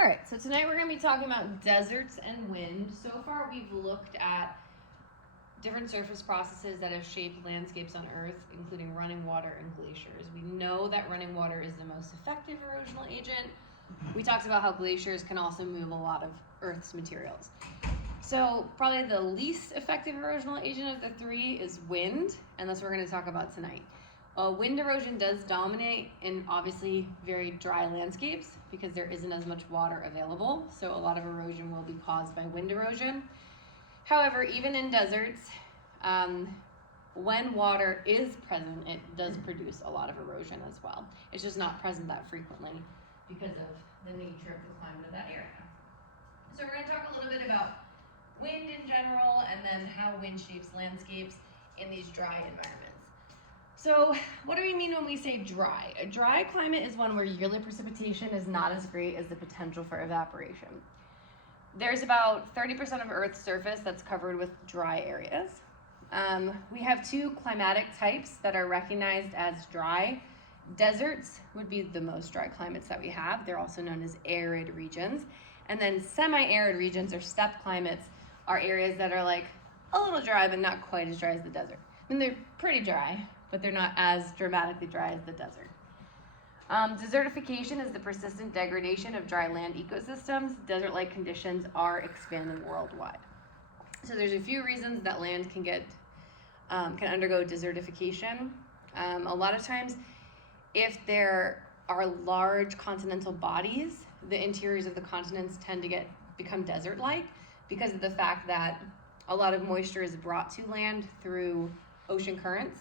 All right, so tonight we're going to be talking about deserts and wind. So far we've looked at different surface processes that have shaped landscapes on Earth, including running water and glaciers. We know that running water is the most effective erosional agent. We talked about how glaciers can also move a lot of Earth's materials. So probably the least effective erosional agent of the three is wind, and that's what we're going to talk about tonight. Wind erosion does dominate in obviously very dry landscapes because there isn't as much water available, so a lot of erosion will be caused by wind erosion. However, even in deserts, when water is present, it does produce a lot of erosion as well. It's just not present that frequently because of the nature of the climate of that area. So we're going to talk a little bit about wind in general and then how wind shapes landscapes in these dry environments. So what do we mean when we say dry? A dry climate is one where yearly precipitation is not as great as the potential for evaporation. There's about 30% of Earth's surface that's covered with dry areas. We have two climatic types that are recognized as dry. Deserts would be the most dry climates that we have. They're also known as arid regions. And then semi-arid regions or steppe climates are areas that are like a little dry but not quite as dry as the desert. I mean, they're pretty dry, but they're not as dramatically dry as the desert. Desertification is the persistent degradation of dry land ecosystems. Desert-like conditions are expanding worldwide. So there's a few reasons that land can undergo desertification. A lot of times, if there are large continental bodies, the interiors of the continents tend to become desert-like because of the fact that a lot of moisture is brought to land through ocean currents.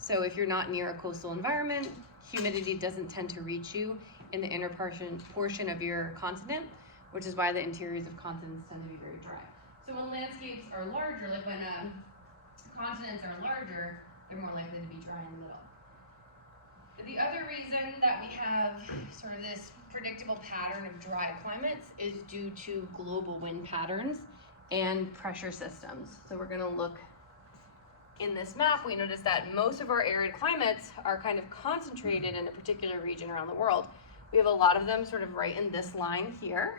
So if you're not near a coastal environment, humidity doesn't tend to reach you in the inner portion of your continent, which is why the interiors of continents tend to be very dry. So when landscapes are larger, like when continents are larger, they're more likely to be dry in the middle. The other reason that we have sort of this predictable pattern of dry climates is due to global wind patterns and pressure systems. So we're going to look in this map. We notice that most of our arid climates are kind of concentrated in a particular region around the world. We have a lot of them sort of right in this line here,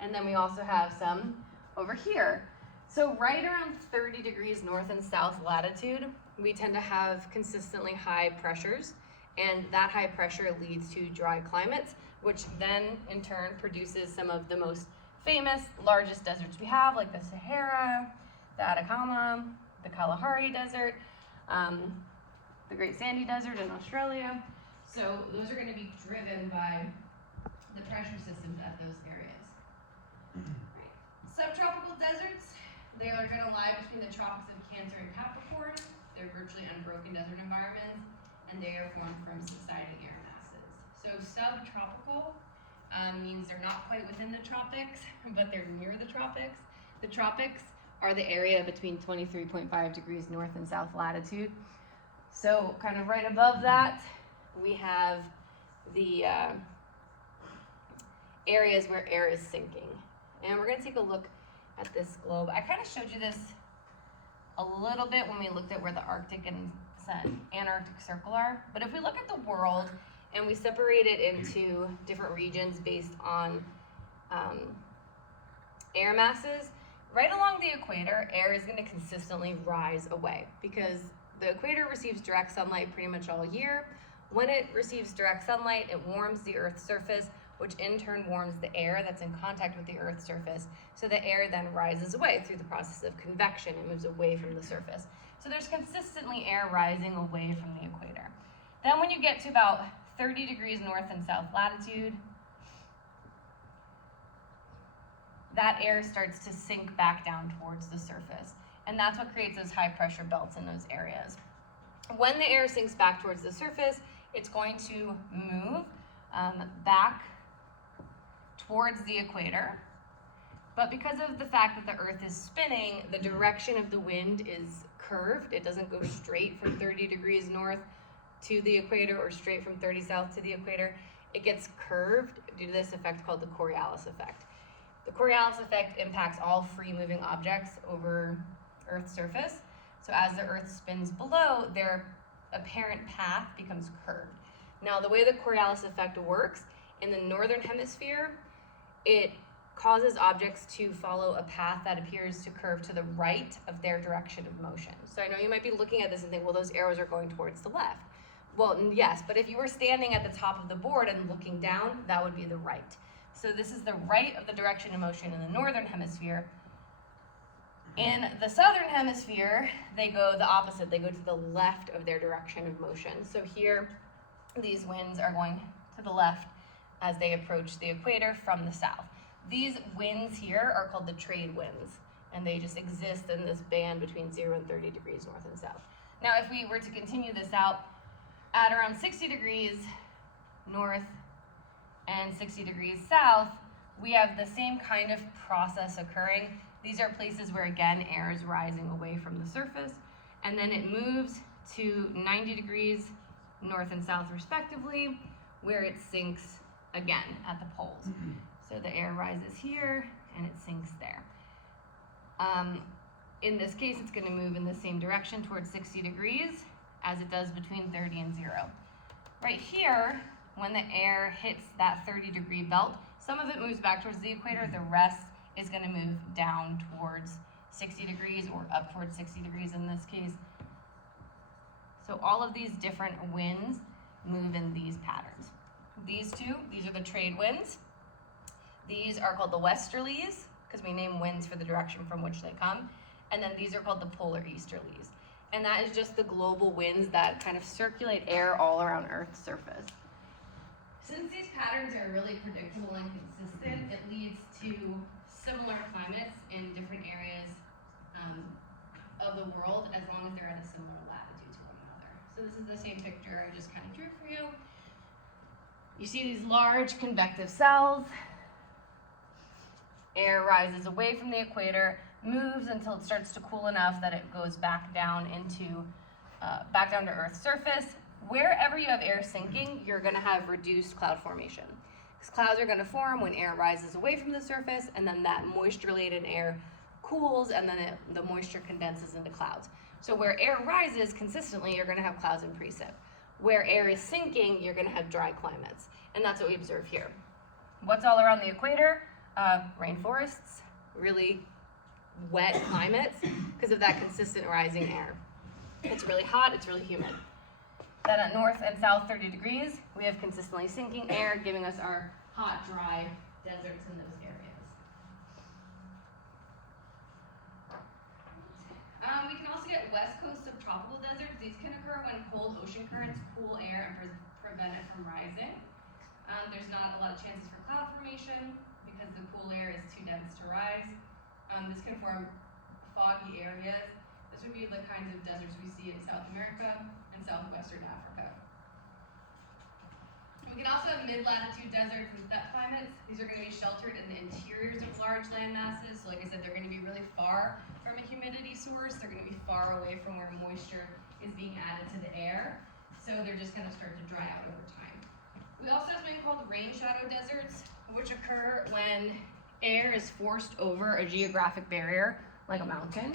and then we also have some over here. So right around 30 degrees north and south latitude, we tend to have consistently high pressures, and that high pressure leads to dry climates, which then in turn produces some of the most famous, largest deserts we have, like the Sahara, the Atacama, the Kalahari Desert, the Great Sandy Desert in Australia. So those are going to be driven by the pressure systems at those areas. Right. Subtropical deserts, they are going to lie between the tropics of Cancer and Capricorn. They're virtually unbroken desert environments, and they are formed from subsiding air masses. So subtropical means they're not quite within the tropics, but they're near the tropics. The tropics are the area between 23.5 degrees north and south latitude. So kind of right above that, we have the areas where air is sinking. And we're going to take a look at this globe. I kind of showed you this a little bit when we looked at where the Arctic and Antarctic Circle are. But if we look at the world and we separate it into different regions based on air masses, right along the equator, air is going to consistently rise away because the equator receives direct sunlight pretty much all year. When it receives direct sunlight, it warms the Earth's surface, which in turn warms the air that's in contact with the Earth's surface. So the air then rises away through the process of convection. It moves away from the surface. So there's consistently air rising away from the equator. Then when you get to about 30 degrees north and south latitude, that air starts to sink back down towards the surface. And that's what creates those high pressure belts in those areas. When the air sinks back towards the surface, it's going to move back towards the equator. But because of the fact that the Earth is spinning, the direction of the wind is curved. It doesn't go straight from 30 degrees north to the equator or straight from 30 south to the equator. It gets curved due to this effect called the Coriolis effect. The Coriolis effect impacts all free-moving objects over Earth's surface. So as the Earth spins below, their apparent path becomes curved. Now, the way the Coriolis effect works, in the northern hemisphere, it causes objects to follow a path that appears to curve to the right of their direction of motion. So I know you might be looking at this and think, well, those arrows are going towards the left. Well, yes, but if you were standing at the top of the board and looking down, that would be the right. So this is the right of the direction of motion in the northern hemisphere. In the southern hemisphere, they go the opposite. They go to the left of their direction of motion. So here, these winds are going to the left as they approach the equator from the south. These winds here are called the trade winds, and they just exist in this band between 0 and 30 degrees north and south. Now, if we were to continue this out, at around 60 degrees north and 60 degrees south, we have the same kind of process occurring. These are places where, again, air is rising away from the surface, and then it moves to 90 degrees north and south respectively, where it sinks again at the poles. So the air rises here and it sinks there. In this case, it's going to move in the same direction towards 60 degrees as it does between 30 and 0. Right here, when the air hits that 30-degree belt, some of it moves back towards the equator, the rest is going to move down towards 60 degrees or up towards 60 degrees in this case. So all of these different winds move in these patterns. These two, these are the trade winds. These are called the westerlies, because we name winds for the direction from which they come. And then these are called the polar easterlies. And that is just the global winds that kind of circulate air all around Earth's surface. Since these patterns are really predictable and consistent, it leads to similar climates in different areas of the world, as long as they're at a similar latitude to one another. So this is the same picture I just kind of drew for you. You see these large convective cells. Air rises away from the equator, moves until it starts to cool enough that it goes back down to Earth's surface. Wherever you have air sinking, you're going to have reduced cloud formation. Because clouds are going to form when air rises away from the surface, and then that moisture-laden air cools, and then the moisture condenses into clouds. So where air rises consistently, you're going to have clouds and precip. Where air is sinking, you're going to have dry climates. And that's what we observe here. What's all around the equator? Rainforests, really wet climates because of that consistent rising air. It's really hot, it's really humid. Then at north and south 30 degrees, we have consistently sinking air, giving us our hot, dry deserts in those areas. We can also get west coast subtropical deserts. These can occur when cold ocean currents cool air and prevent it from rising. There's not a lot of chances for cloud formation because the cool air is too dense to rise. This can form foggy areas. This would be the kinds of deserts we see in South America and southwestern Africa. We can also have mid-latitude deserts and steppe climates. These are going to be sheltered in the interiors of large land masses. So like I said, they're going to be really far from a humidity source. They're going to be far away from where moisture is being added to the air. So they're just going to start to dry out over time. We also have something called rain shadow deserts, which occur when air is forced over a geographic barrier, like a mountain.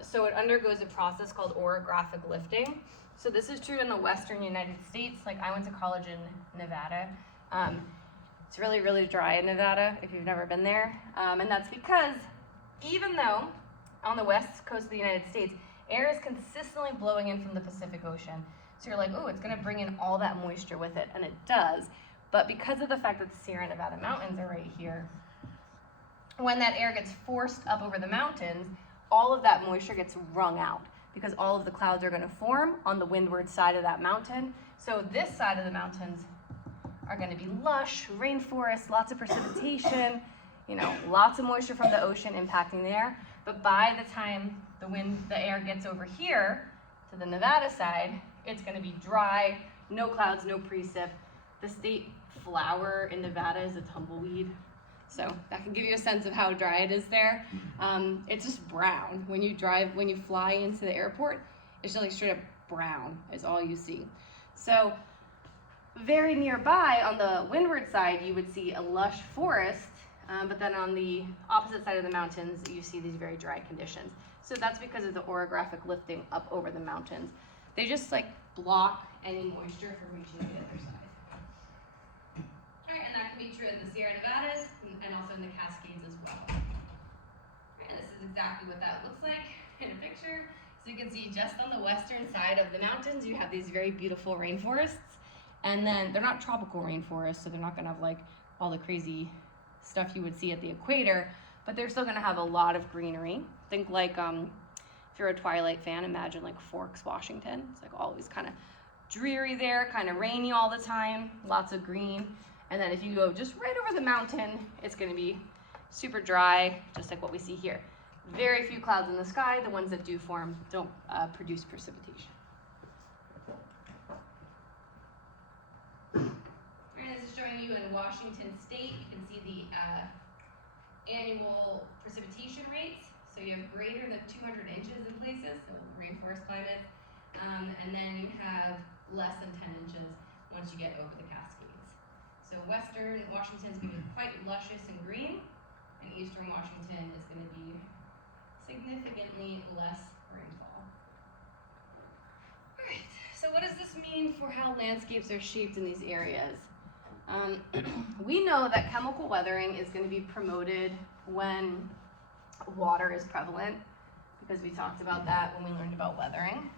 So it undergoes a process called orographic lifting. So this is true in the western United States. Like I went to college in Nevada. It's really, really dry in Nevada if you've never been there. And that's because even though on the west coast of the United States, air is consistently blowing in from the Pacific Ocean. So you're like, oh, it's gonna bring in all that moisture with it, and it does. But because of the fact that the Sierra Nevada mountains are right here, when that air gets forced up over the mountains, all of that moisture gets wrung out because all of the clouds are going to form on the windward side of that mountain. So this side of the mountains are going to be lush, rainforest, lots of precipitation, lots of moisture from the ocean impacting the air. But by the time the air gets over here to the Nevada side, it's going to be dry, no clouds, no precip. The state flower in Nevada is a tumbleweed. So that can give you a sense of how dry it is there. It's just brown. When you fly into the airport, it's just like straight up brown is all you see. So very nearby on the windward side, you would see a lush forest, but then on the opposite side of the mountains, you see these very dry conditions. So that's because of the orographic lifting up over the mountains. They just like block any moisture from reaching the other side. All right, and that can be true in the Sierra Nevadas and also in the Cascades as well. And this is exactly what that looks like in a picture. So you can see just on the western side of the mountains, you have these very beautiful rainforests. And then they're not tropical rainforests, so they're not gonna have like all the crazy stuff you would see at the equator, but they're still gonna have a lot of greenery. Think like, if you're a Twilight fan, imagine like Forks, Washington. It's like always kind of dreary there, kind of rainy all the time, lots of green. And then if you go just right over the mountain, it's gonna be super dry, just like what we see here. Very few clouds in the sky. The ones that do form don't produce precipitation. And this is showing you in Washington State, you can see the annual precipitation rates. So you have greater than 200 inches in places, so rainforest climates, and then you have less than 10 inches once you get over the Cascades. So western Washington is going to be quite luscious and green, and eastern Washington is going to be significantly less rainfall. All right, so what does this mean for how landscapes are shaped in these areas? We know that chemical weathering is going to be promoted when water is prevalent, because we talked about that when we learned about weathering.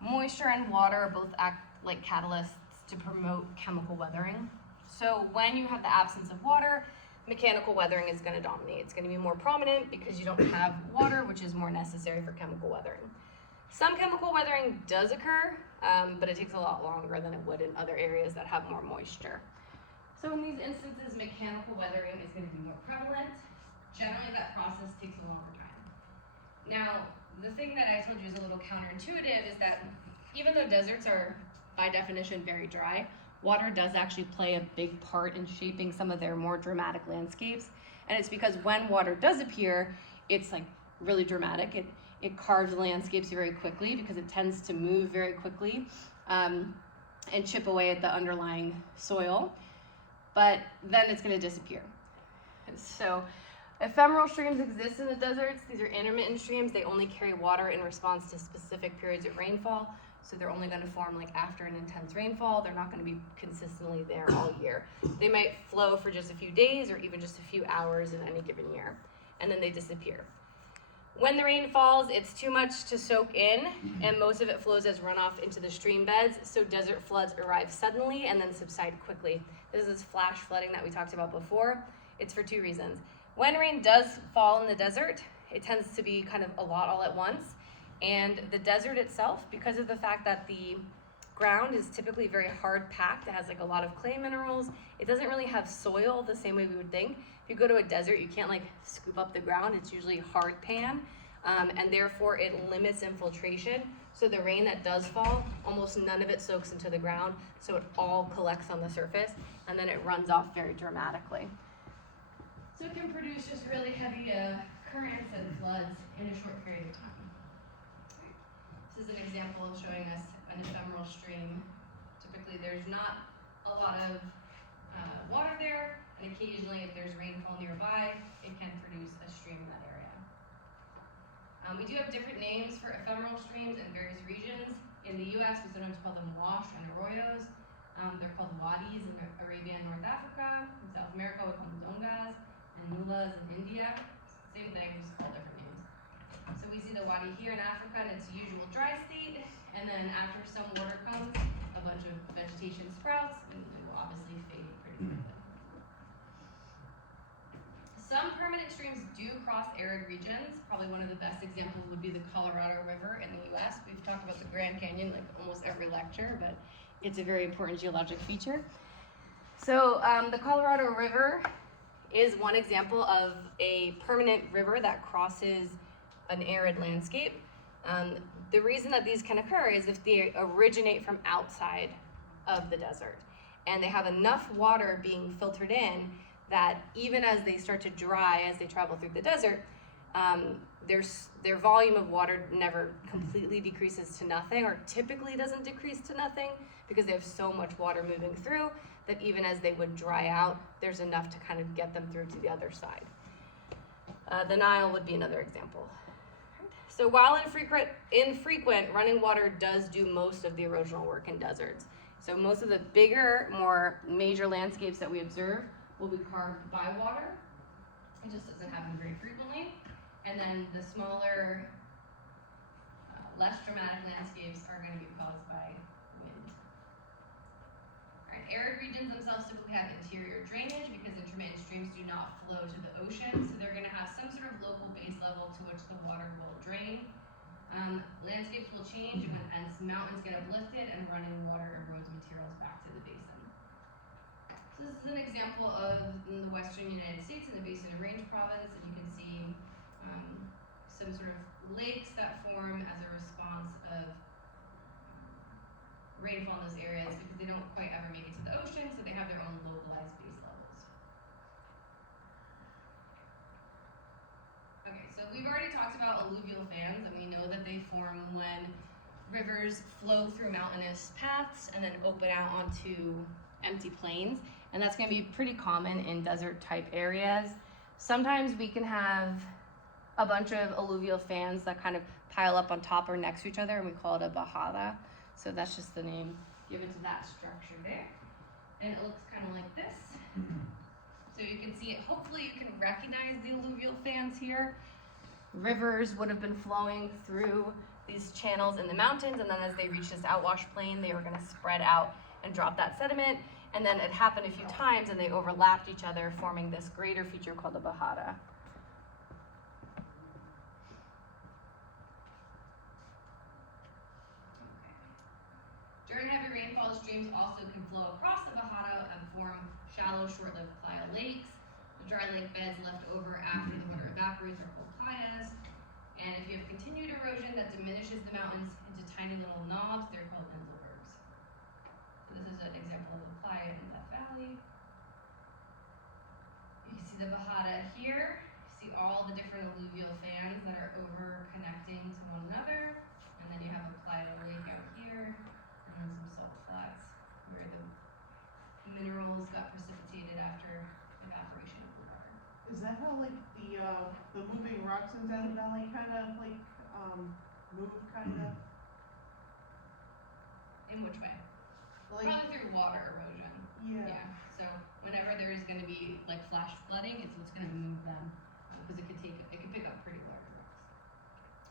Moisture and water both act like catalysts to promote chemical weathering. So when you have the absence of water, mechanical weathering is going to dominate. It's going to be more prominent because you don't have water, which is more necessary for chemical weathering. Some chemical weathering does occur, but it takes a lot longer than it would in other areas that have more moisture. So in these instances, mechanical weathering is going to be more prevalent. Generally, that process takes a longer time. Now, the thing that I told you is a little counterintuitive is that even though deserts are, by definition, very dry, water does actually play a big part in shaping some of their more dramatic landscapes. And it's because when water does appear, it's like really dramatic. It carves landscapes very quickly because it tends to move very quickly and chip away at the underlying soil. But then it's going to disappear. So ephemeral streams exist in the deserts. These are intermittent streams. They only carry water in response to specific periods of rainfall. So they're only going to form like after an intense rainfall. They're not going to be consistently there all year. They might flow for just a few days or even just a few hours in any given year, and then they disappear. When the rain falls, it's too much to soak in, and most of it flows as runoff into the stream beds, so desert floods arrive suddenly and then subside quickly. This is flash flooding that we talked about before. It's for two reasons. When rain does fall in the desert, it tends to be kind of a lot all at once, and the desert itself, because of the fact that the ground is typically very hard packed, it has like a lot of clay minerals, it doesn't really have soil the same way we would think. If you go to a desert, you can't like scoop up the ground, it's usually hard pan, and therefore it limits infiltration. So the rain that does fall, almost none of it soaks into the ground, so it all collects on the surface, and then it runs off very dramatically. So it can produce just really heavy currents and floods in a short period of time. This is an example of showing us an ephemeral stream. Typically there's not a lot of water there, and occasionally if there's rainfall nearby, it can produce a stream in that area. We do have different names for ephemeral streams in various regions. In the US, we sometimes call them wash and arroyos. They're called wadis in Arabia and North Africa. In South America, we call them dongas, and nulas in India. Same thing, just called different names. So we see the wadi here in Africa in its usual dry state, and then after some water comes, a bunch of vegetation sprouts, and it will obviously fade pretty quickly. Some permanent streams do cross arid regions. Probably one of the best examples would be the Colorado River in the US. We've talked about the Grand Canyon like almost every lecture, but it's a very important geologic feature. So the Colorado River is one example of a permanent river that crosses an arid landscape. The reason that these can occur is if they originate from outside of the desert and they have enough water being filtered in that even as they start to dry as they travel through the desert, their volume of water never completely decreases to nothing, or typically doesn't decrease to nothing, because they have so much water moving through that even as they would dry out, there's enough to kind of get them through to the other side. The Nile would be another example. So while infrequent, running water does do most of the erosional work in deserts. So most of the bigger, more major landscapes that we observe will be carved by water. It just doesn't happen very frequently. And then the smaller, less dramatic landscapes are going to be caused by wind. All right, arid regions themselves typically have interior drainage because intermittent streams do not flow to the ocean, so they're going to have some sort of local base level to which the water will drain. Landscapes will change as mountains get uplifted and running water erodes materials back to the basin. So this is an example of in the western United States in the Basin and Range Province, and you can see some sort of lakes that form as a response of rainfall in those areas because they don't quite ever make it to the ocean, so they have their own localized base levels. Okay, so we've already talked about alluvial fans, and we know that they form when rivers flow through mountainous paths and then open out onto empty plains, and that's going to be pretty common in desert type areas. Sometimes we can have a bunch of alluvial fans that kind of pile up on top or next to each other, and we call it a bajada. So that's just the name given to that structure there. And it looks kind of like this. So you can see it, hopefully you can recognize the alluvial fans here. Rivers would have been flowing through these channels in the mountains, and then as they reach this outwash plain, they were going to spread out and drop that sediment. And then it happened a few times and they overlapped each other, forming this greater feature called the bajada. During heavy rainfall, streams also can flow across the bajada and form shallow, short-lived playa lakes. The dry lake beds left over after the water evaporates are called playas. And if you have continued erosion that diminishes the mountains into tiny little knobs, they're called Inselbergs. So this is an example of a playa in Death Valley. You can see the bajada here. You see all the different alluvial fans that are over connecting to one another. And then you have a playa lake out here. And some salt flats where the minerals got precipitated after evaporation of the water. Is that how like the moving rocks in Death Valley kind of like move kind of? In which way? Like, probably through water erosion. Yeah. So whenever there is going to be like flash flooding, it's what's going to move them because it could pick up pretty large rocks.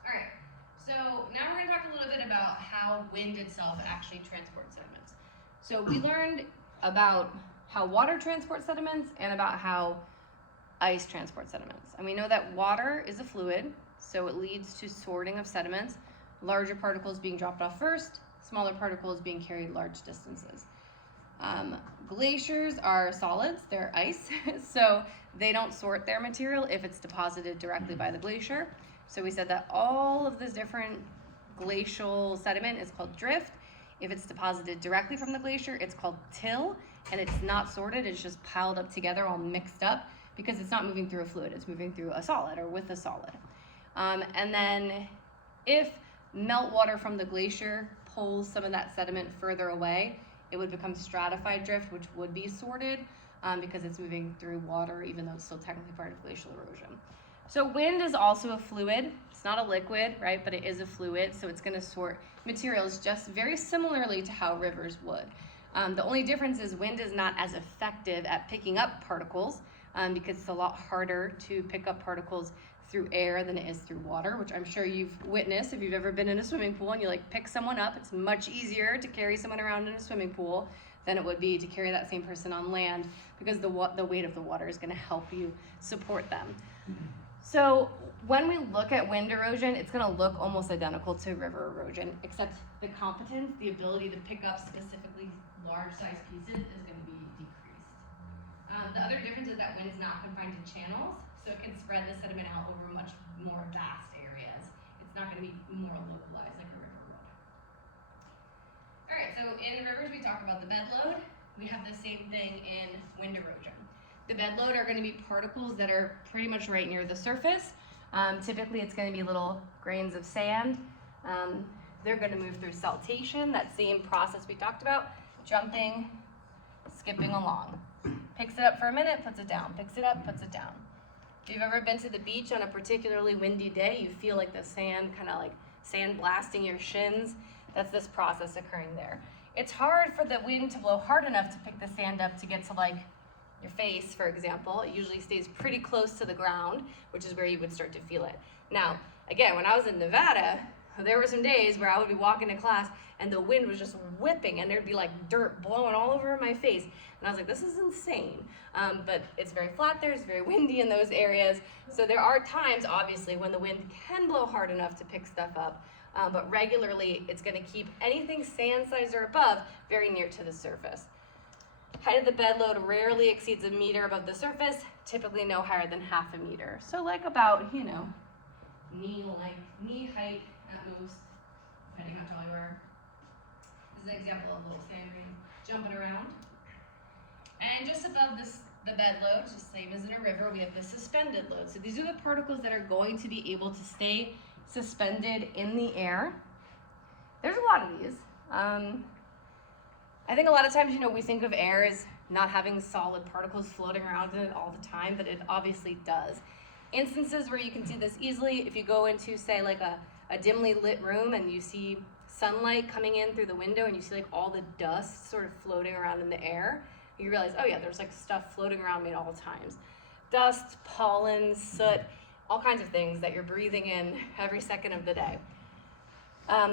All right. So now we're going to talk a little bit about how wind itself actually transports sediments. So we learned about how water transports sediments and about how ice transports sediments. And we know that water is a fluid, so it leads to sorting of sediments, larger particles being dropped off first, smaller particles being carried large distances. Glaciers are solids, they're ice, so they don't sort their material if it's deposited directly by the glacier. So we said that all of this different glacial sediment is called drift. If it's deposited directly from the glacier, it's called till, and it's not sorted, it's just piled up together, all mixed up, because it's not moving through a fluid, it's moving through a solid or with a solid. And then if meltwater from the glacier pulls some of that sediment further away, it would become stratified drift, which would be sorted because it's moving through water, even though it's still technically part of glacial erosion. So wind is also a fluid. It's not a liquid, right? But it is a fluid, so it's going to sort materials just very similarly to how rivers would. The only difference is wind is not as effective at picking up particles because it's a lot harder to pick up particles through air than it is through water, which I'm sure you've witnessed if you've ever been in a swimming pool and you like pick someone up. It's much easier to carry someone around in a swimming pool than it would be to carry that same person on land because the weight of the water is going to help you support them. So when we look at wind erosion, it's going to look almost identical to river erosion, except the competence, the ability to pick up specifically large size pieces is going to be decreased. The other difference is that wind is not confined to channels, so it can spread the sediment out over much more vast areas. It's not going to be more localized like a river would. All right, so in rivers we talk about the bed load. We have the same thing in wind erosion. The bed load are going to be particles that are pretty much right near the surface. Typically it's going to be little grains of sand. They're going to move through siltation, that same process we talked about, jumping, skipping along. Picks it up for a minute, puts it down, picks it up, puts it down. If you've ever been to the beach on a particularly windy day, you feel like the sand, kind of like sand blasting your shins. That's this process occurring there. it's hard for the wind to blow hard enough to pick the sand up to get to like your face, for example. It usually stays pretty close to the ground, which is where you would start to feel it. Now, again, when I was in Nevada, there were some days where I would be walking to class and the wind was just whipping and there'd be like dirt blowing all over my face. And I was like, this is insane. But it's very flat there, it's very windy in those areas. So there are times, obviously, when the wind can blow hard enough to pick stuff up. But regularly, it's gonna keep anything sand size or above very near to the surface. Height of the bed load rarely exceeds a meter above the surface, typically no higher than half a meter. So like about, knee height at most, depending how tall you are. This is an example of a little sand grain jumping around. And just above the bed load, just same as in a river, we have the suspended load. So these are the particles that are going to be able to stay suspended in the air. There's a lot of these. I think a lot of times, we think of air as not having solid particles floating around in it all the time, but it obviously does. Instances where you can see this easily, if you go into, say, like a dimly lit room and you see sunlight coming in through the window and you see like all the dust sort of floating around in the air, you realize, oh yeah, there's like stuff floating around me at all times. Dust, pollen, soot, all kinds of things that you're breathing in every second of the day.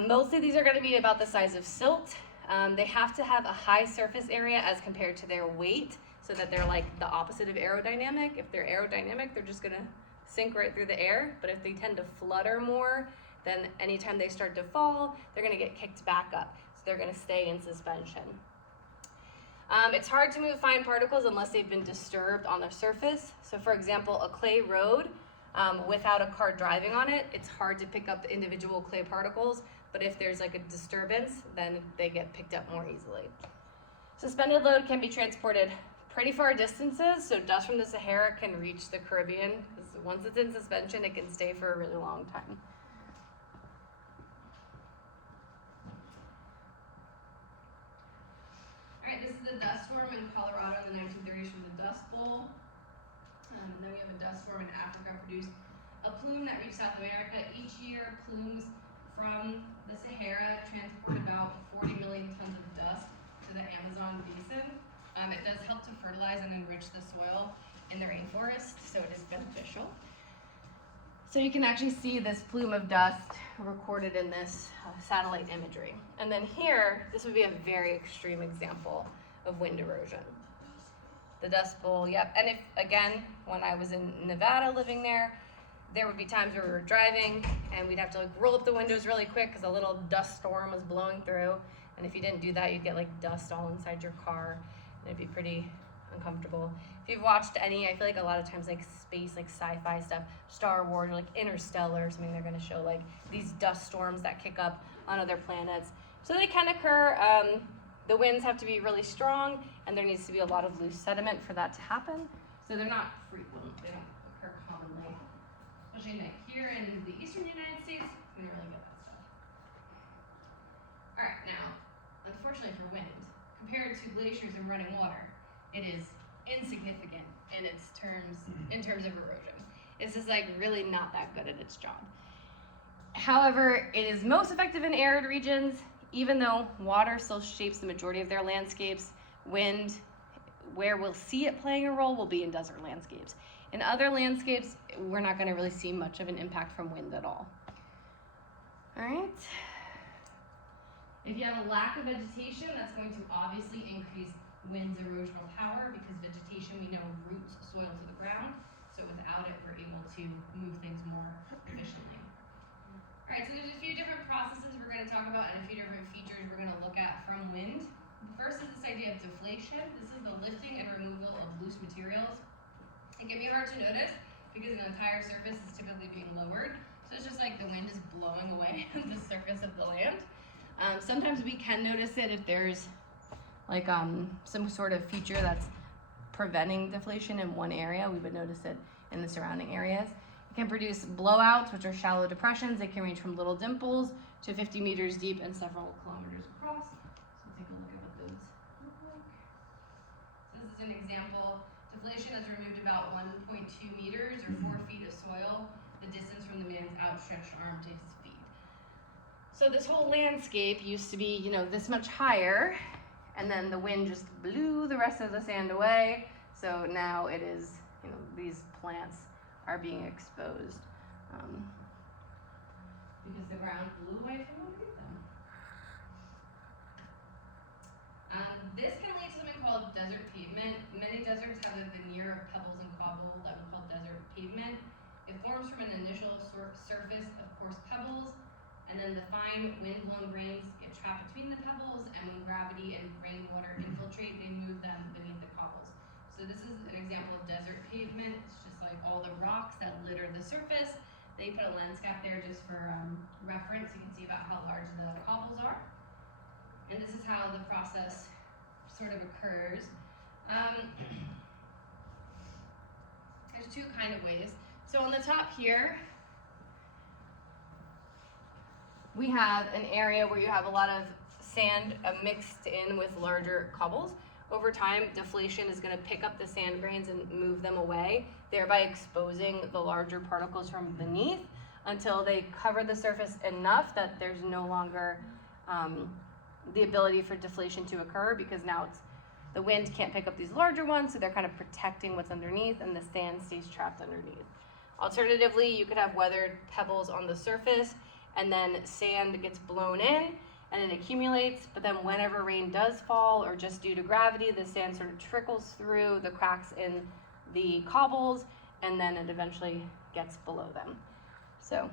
Mostly these are going to be about the size of silt. They have to have a high surface area as compared to their weight so that they're like the opposite of aerodynamic. If they're aerodynamic, they're just going to sink right through the air. But if they tend to flutter more, then anytime they start to fall, they're going to get kicked back up. So they're going to stay in suspension. It's hard to move fine particles unless they've been disturbed on the surface. So for example, a clay road without a car driving on it, it's hard to pick up the individual clay particles, but if there's like a disturbance, then they get picked up more easily. Suspended load can be transported pretty far distances, so dust from the Sahara can reach the Caribbean, because once it's in suspension, it can stay for a really long time. All right, this is the dust storm in Colorado in the 1930s from the Dust Bowl. And then we have a dust storm in Africa produced a plume that reached South America. Each year, plumes from the Sahara transport about 40 million tons of dust to the Amazon basin. It does help to fertilize and enrich the soil in the rainforest, so it is beneficial. So you can actually see this plume of dust recorded in this satellite imagery. And then here, this would be a very extreme example of wind erosion. The Dust Bowl, yep. And if, again, when I was in Nevada living there would be times where we were driving and we'd have to like roll up the windows really quick because a little dust storm was blowing through. And if you didn't do that, you'd get like dust all inside your car and it'd be pretty uncomfortable. If you've watched any, I feel like a lot of times like space, like sci-fi stuff, Star Wars or like Interstellar or something, they're gonna show like these dust storms that kick up on other planets. So they can occur. The winds have to be really strong and there needs to be a lot of loose sediment for that to happen. So they're not frequent, they don't occur commonly. Especially here in the eastern United States, we don't really get that stuff. All right, now, unfortunately for wind, compared to glaciers and running water, it is insignificant in terms of erosion. It's just like really not that good at its job. However, it is most effective in arid regions, even though water still shapes the majority of their landscapes. Wind, where we'll see it playing a role, will be in desert landscapes. In other landscapes, we're not going to really see much of an impact from wind at all. All right. If you have a lack of vegetation, that's going to obviously increase wind's erosional power because vegetation, we know, roots soil to the ground. So without it, we're able to move things more efficiently. All right, so there's a few different processes we're going to talk about and a few different features we're going to look at from wind. The first is this idea of deflation. This is the lifting and removal of loose materials. It can be hard to notice because an entire surface is typically being lowered. So it's just like the wind is blowing away the surface of the land. Sometimes we can notice it if there's like some sort of feature that's preventing deflation in one area. We would notice it in the surrounding areas. It can produce blowouts, which are shallow depressions. They can range from little dimples to 50 meters deep and several kilometers across. So take a look at what those look like. So this is an example. Deflation has removed about 1.2 meters or 4 feet of soil, the distance from the man's outstretched arm to his feet. So this whole landscape used to be, you know, this much higher, and then the wind just blew the rest of the sand away. So now it is, you know, these plants are being exposed because the ground blew away from underneath them. This can lead to something called desert pavement. Many deserts have a veneer of pebbles and cobble that we call desert pavement. It forms from an initial surface of coarse pebbles, and then the fine wind-blown grains get trapped between the pebbles, and when gravity and rainwater infiltrate, they move them beneath the cobbles. So this is an example of desert pavement. It's just like all the rocks that litter the surface. They put a lens cap there just for reference. You can see about how large the cobbles are. And this is how the process sort of occurs. There's two kind of ways. So on the top here, we have an area where you have a lot of sand mixed in with larger cobbles. Over time, deflation is going to pick up the sand grains and move them away, thereby exposing the larger particles from beneath until they cover the surface enough that there's no longer the ability for deflation to occur, because now the wind can't pick up these larger ones, so they're kind of protecting what's underneath, and the sand stays trapped underneath. Alternatively, you could have weathered pebbles on the surface, and then sand gets blown in, and it accumulates, but then whenever rain does fall, or just due to gravity, the sand sort of trickles through the cracks in the cobbles, and then it eventually gets below them. So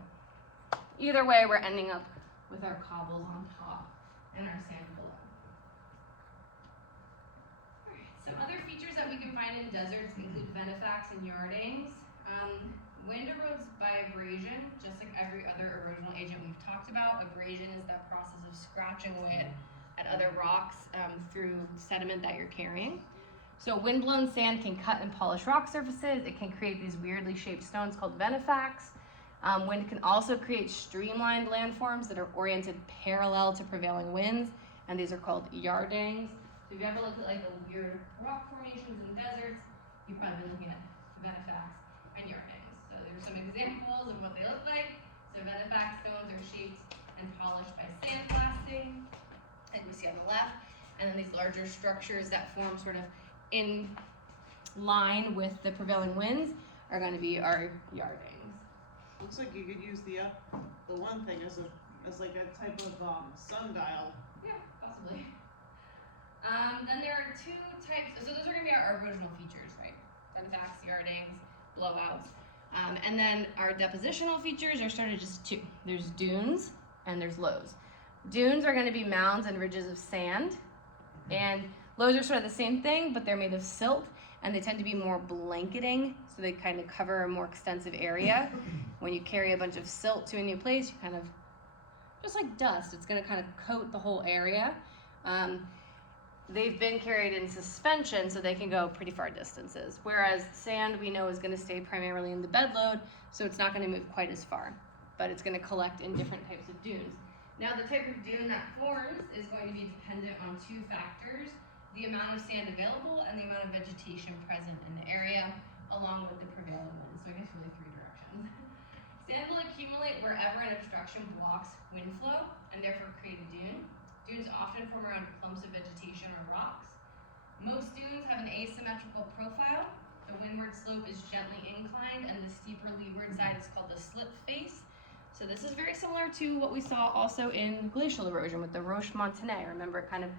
either way, we're ending up with our cobbles on top and our sand below. All right, some other features that we can find in deserts include ventifacts and yardangs. Wind erodes by abrasion, just like every other erosional agent we've talked about. Abrasion is that process of scratching away at other rocks through sediment that you're carrying. So wind-blown sand can cut and polish rock surfaces. It can create these weirdly shaped stones called ventifacts. Wind can also create streamlined landforms that are oriented parallel to prevailing winds, and these are called yardangs. So if you ever look at like the weird rock formations in deserts, you've probably been looking at ventifacts and yardangs. So there's some examples of what they look like. So ventifact stones are shaped and polished by sandblasting, like we see on the left, and then these larger structures that form sort of in line with the prevailing winds are going to be our yardangs. Looks like you could use the one thing as like a type of sundial. Yeah, possibly. Then there are two types. So those are going to be our erosional features, right? Ventifacts, yardangs, blowouts. And then our depositional features are sort of just two. There's dunes and there's lows. Dunes are going to be mounds and ridges of sand, and lows are sort of the same thing, but they're made of silt, and they tend to be more blanketing, so they kind of cover a more extensive area. When you carry a bunch of silt to a new place, you kind of, just like dust, it's going to kind of coat the whole area. They've been carried in suspension, so they can go pretty far distances. Whereas sand, we know, is going to stay primarily in the bedload, so it's not going to move quite as far, but it's going to collect in different types of dunes. Now, the type of dune that forms is going to be dependent on two factors: the amount of sand available and the amount of vegetation present in the area, along with the prevailing wind. So I guess really three directions. Sand will accumulate wherever an obstruction blocks wind flow and therefore create a dune. Dunes often form around clumps of vegetation or rocks. Most dunes have an asymmetrical profile. The windward slope is gently inclined, and the steeper leeward side is called the slip face. So this is very similar to what we saw also in glacial erosion with the Roche-Montagne. Remember, it kind of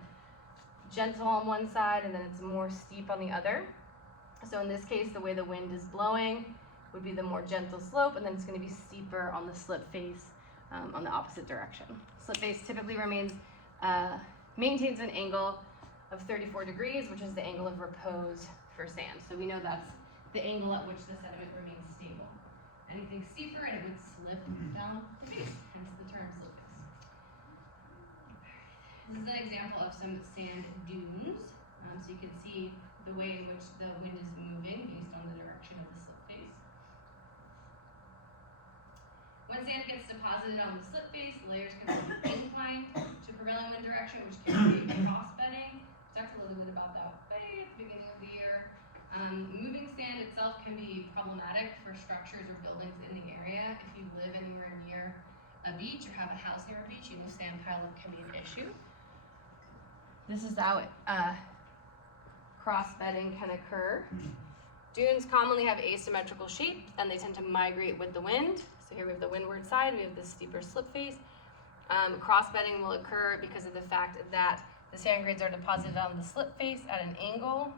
gentle on one side and then it's more steep on the other. So in this case, the way the wind is blowing would be the more gentle slope, and then it's going to be steeper on the slip face on the opposite direction. Slip face typically maintains an angle of 34 degrees, which is the angle of repose for sand. So we know that's the angle at which the sediment remains stable. Anything steeper and it would slip down the face, hence the term slip face. This is an example of some sand dunes. So you can see the way in which the wind is moving based on the direction of the slip face. When sand gets deposited on the slip face, layers can become inclined to prevailing wind direction, which can create cross-bedding. We talked a little bit about that way at the beginning of the year. Moving sand itself can be problematic for structures or buildings in the area. If you live anywhere near a beach or have a house near a beach, sand pileup can be an issue. This is how cross-bedding can occur. Dunes commonly have asymmetrical shape, and they tend to migrate with the wind. So here we have the windward side, we have this steeper slip face. Cross-bedding will occur because of the fact that the sand grains are deposited on the slip face at an angle,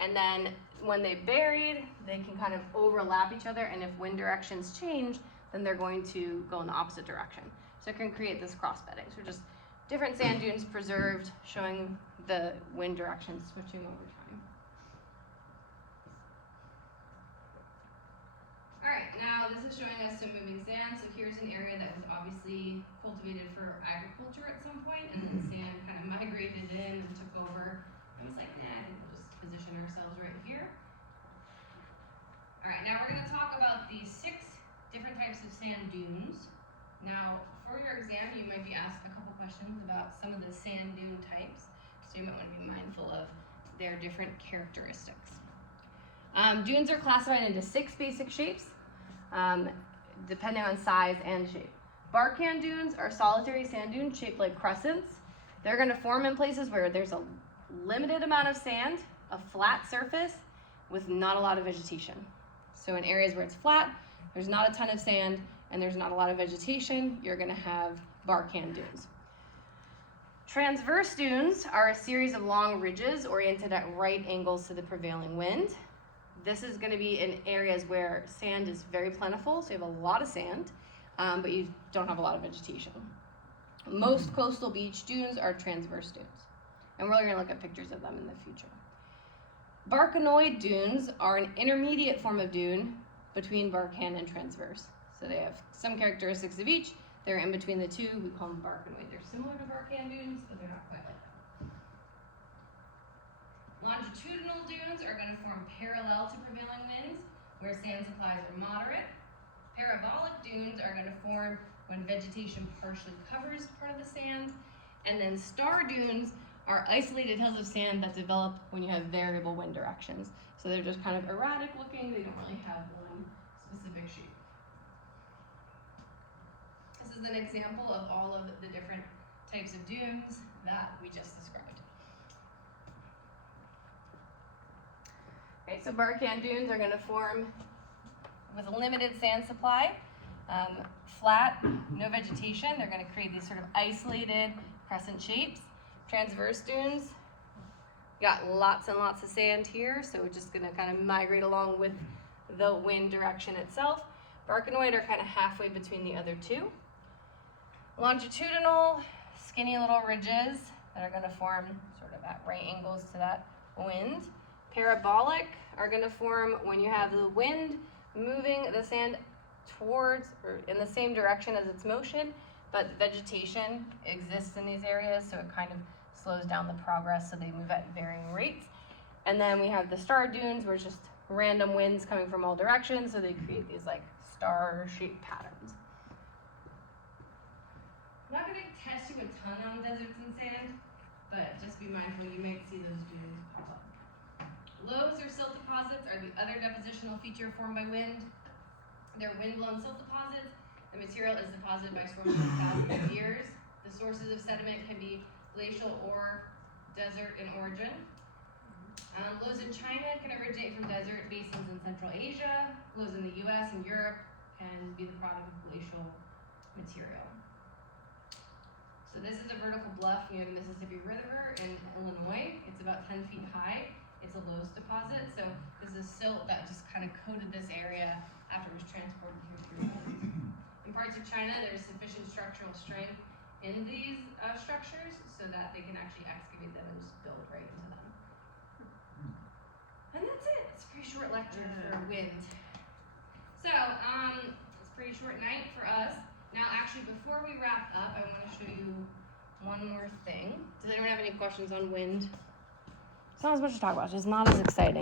and then when they buried, they can kind of overlap each other, and if wind directions change, then they're going to go in the opposite direction. So it can create this cross-bedding. So just different sand dunes preserved, showing the wind directions switching over time. All right, now this is showing us some moving sand. So here's an area that was obviously cultivated for agriculture at some point, and then the sand kind of migrated in and took over. I was like, nah, I think we'll just position ourselves right here. All right, now we're gonna talk about these 6 different types of sand dunes. Now, for your exam, you might be asked a couple questions about some of the sand dune types, so you might want to be mindful of their different characteristics. Dunes are classified into 6 basic shapes, depending on size and shape. Barchan dunes are solitary sand dunes shaped like crescents. They're going to form in places where there's a limited amount of sand, a flat surface, with not a lot of vegetation. So in areas where it's flat, there's not a ton of sand, and there's not a lot of vegetation, you're going to have Barchan dunes. Transverse dunes are a series of long ridges oriented at right angles to the prevailing wind. This is going to be in areas where sand is very plentiful, so you have a lot of sand, but you don't have a lot of vegetation. Most coastal beach dunes are transverse dunes, and we're going to look at pictures of them in the future. Barchanoid dunes are an intermediate form of dune between Barchan and transverse. So they have some characteristics of each. They're in between the two. We call them Barchanoid. They're similar to Barchan dunes, but they're not quite like them. Longitudinal dunes are going to form parallel to prevailing winds, where sand supplies are moderate. Parabolic dunes are going to form when vegetation partially covers part of the sand. And then star dunes are isolated hills of sand that develop when you have variable wind directions. So they're just kind of erratic looking. They don't really have one specific shape. This is an example of all of the different types of dunes that we just described. Okay, so Barchan dunes are going to form with a limited sand supply, flat, no vegetation. They're going to create these sort of isolated crescent shapes. Transverse dunes, got lots and lots of sand here, so we're just going to kind of migrate along with the wind direction itself. Barchanoid are kind of halfway between the other two. Longitudinal, skinny little ridges that are going to form sort of at right angles to that wind. Parabolic are going to form when you have the wind moving the sand towards or in the same direction as its motion, but vegetation exists in these areas, so it kind of slows down the progress, so they move at varying rates. And then we have the star dunes, where it's just random winds coming from all directions, so they create these like star-shaped patterns. I'm not going to test you a ton on deserts and sand, but just be mindful, you might see those dunes pop up. Loess or silt deposits are the other depositional feature formed by wind. They're wind-blown silt deposits. The material is deposited by storms for thousands of years. The sources of sediment can be glacial or desert in origin. Loess in China can originate from desert basins in Central Asia. Loess in the US and Europe can be the product of glacial material. So this is a vertical bluff near the Mississippi River in Illinois. It's about 10 feet high. It's a loess deposit. So this is silt that just kind of coated this area after it was transported here through winds. In parts of China, there's sufficient structural strength in these structures so that they can actually excavate them and just build right into them. And that's it. It's a pretty short lecture for wind. So, it's a pretty short night for us. Now, actually, before we wrap up, I want to show you one more thing. Does anyone have any questions on wind? It's not as much to talk about. It's just not as exciting.